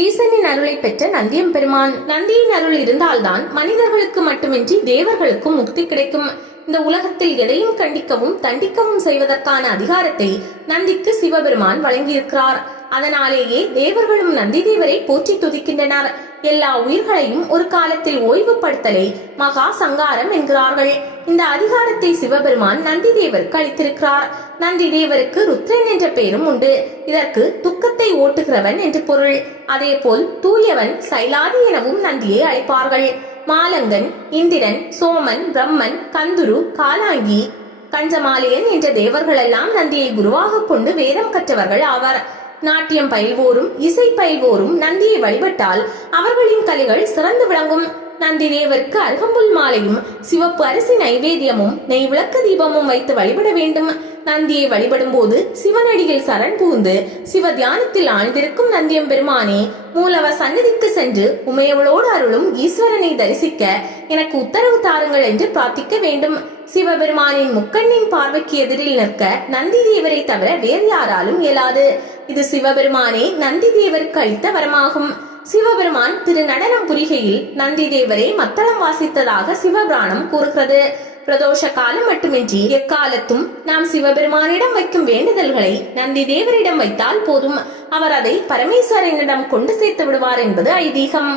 ஈசனின் அருளை பெற்ற நந்தியம்பெருமான். நந்தியின் அருள் இருந்தால்தான் மனிதர்களுக்கு மட்டுமின்றி தேவர்களுக்கும் முக்தி கிடைக்கும். இந்த உலகத்தில் எதையும் கண்டிக்கவும் தண்டிக்கவும் செய்வதற்கான அதிகாரத்தை நந்திக்கு சிவபெருமான் வழங்கியிருக்கிறார். அதனாலேயே தேவர்களும் நந்தி தேவரை போற்றி துதிக்கின்றனர். எல்லா உயிர்களையும் ஒரு காலத்தில் ஓய்வுபடுத்தலை மகா சங்காரம் என்கிறார்கள். இந்த அதிகாரத்தை சிவபெருமான் நந்தி தேவருக்கு அளித்திருக்கிறார். நந்தி தேவருக்கு ருத்ரன் என்ற பெயரும் உண்டு. இதற்கு துக்கத்தை ஓட்டுகிறவன் என்று பொருள். அதே போல் தூயவன் சைலாதி எனவும் நந்தியை அழைப்பார்கள். மாலங்கன், இந்திரன், சோமன், பிரம்மன், கந்துரு, காலாங்கி, கஞ்சமாலையன் என்ற தேவர்கள் எல்லாம் நந்தியை குருவாக கொண்டு வேதம் கற்றவர்கள் ஆவர். நாட்டியம் பயில்வோரும் இசை பயில்வோரும் நந்தியை வழிபட்டால் அவர்களின் கலைகள் சிறந்து விளங்கும். நந்தி தேவருக்கு அருகம்புல் மாலையும் சிவப்பு அரிசி நைவேத்தியமும் நெய் விளக்கு தீபமும் வைத்து வழிபட வேண்டும். நந்தியை வழிபடும் போது சிவனடியில் சரண் புகுந்து சிவ தியானத்தில் ஆழ்ந்திருக்கும் நந்தியம்பெருமானே, மூலவர் சன்னதிக்கு சென்று உமையவளோடு அருளும் ஈஸ்வரனை தரிசிக்க எனக்கு உத்தரவு தாருங்கள் என்று பிரார்த்திக்க வேண்டும். சிவபெருமானின் முக்கண்ணின் பார்வைக்கு எதிரில் நிற்க நந்தி தேவரை தவிர வேறு யாராலும் இயலாது. இது சிவபெருமானே நந்தி தேவருக்கு அளித்த வரமாகும். சிவபெருமான் திரு நடனம் புரிகையில் நந்தி தேவரை மத்தளம் வாசித்ததாக சிவபுராணம் கூறுகிறது. பிரதோஷ காலம் மட்டுமின்றி எக்காலத்தும் நாம் சிவபெருமானிடம் வைக்கும் வேண்டுதல்களை நந்தி தேவரிடம் வைத்தால் போதும். அவர் அதை பரமேஸ்வரனிடம் கொண்டு சேர்த்து விடுவார் என்பது ஐதீகம்.